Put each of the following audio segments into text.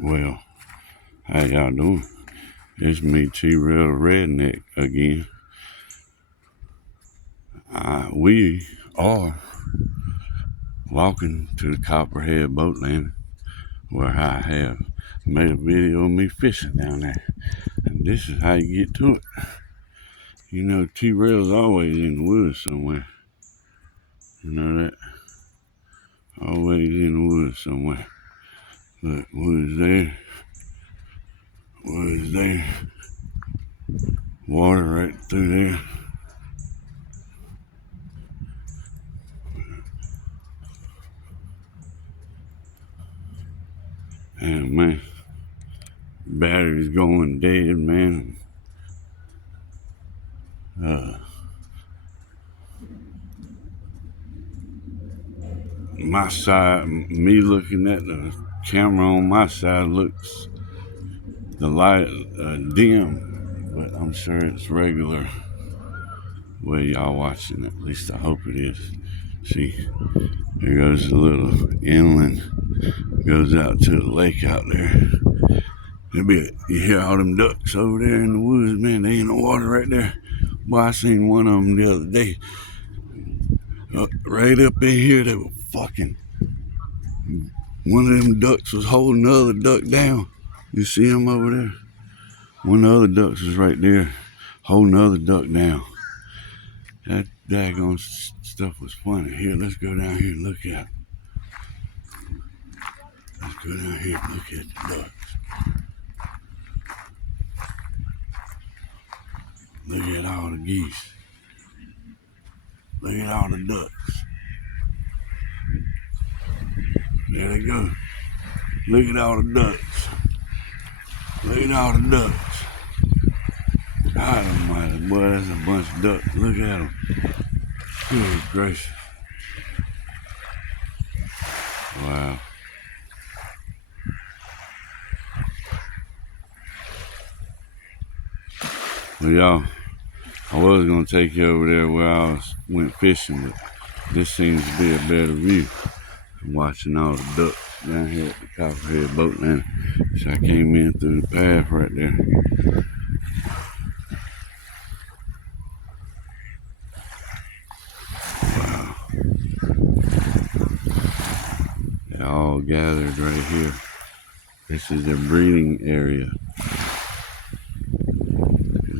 Well, how y'all doing? It's me, T-Real Redneck again. We are walking to the Copperhead boat landing where I have made a video of me fishing down there. And this is how you get to it. You know, T-Real's always in the woods somewhere. You know that? Always in the woods somewhere. Look, woods there. Woods there. Water right through there. And man, battery's going dead, man. My side, me looking at the camera on my side looks the light dim, but I'm sure it's regular way y'all watching. At least I hope it is. See, there goes the little inland, goes out to the lake out there. You hear all them ducks over there in the woods, man. They in the water right there. Boy, I seen one of them the other day. Right up in here, they were fucking. One of them ducks was holding the other duck down. You see him over there? One of the other ducks was right there, holding the other duck down. That daggone stuff was funny. Here, let's go down here and look at it. Let's go down here and look at the ducks. Look at all the geese. Look at all the ducks. There they go. Look at all the ducks. Look at all the ducks. God almighty, boy, that's a bunch of ducks. Look at them. Good gracious. Wow. Well, y'all, I was going to take you over there where I went fishing, but this seems to be a better view. I'm watching all the ducks down here at the Copperhead boat landing. So I came in through the path right there. Wow. They're all gathered right here. This is their breeding area.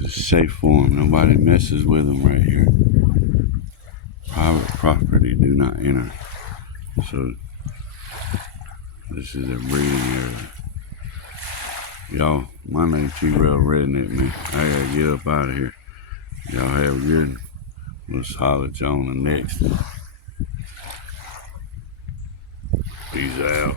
It's safe for them. Nobody messes with them right here. Private property, do not enter. So this is their breeding area. Y'all, my name's T-Real Redneck, man. I gotta get up out of here. Y'all have a good one. We'll holler at y'all on the next one. Peace out.